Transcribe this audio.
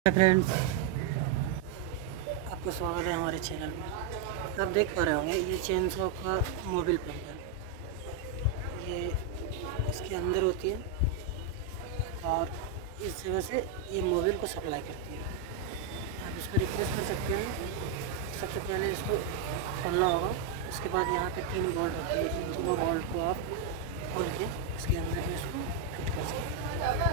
Hi friends, आपका स्वागत है हमारे चैनल में। आप देख पा रहे होंगे ये चेन सॉ का मोबिल पंप है। ये इसके अंदर होती है और इस जगह से ये मोबिल को सप्लाई करती है। आप इसको रिप्लेस कर सकते हैं। सबसे पहले इसको खोलना होगा। उसके बाद यहाँ पे 3 बोल्ट होती है। इन तीनों बोल्ट को आप खोल के इसके अंदर में इसको फिट कर सकते हैं।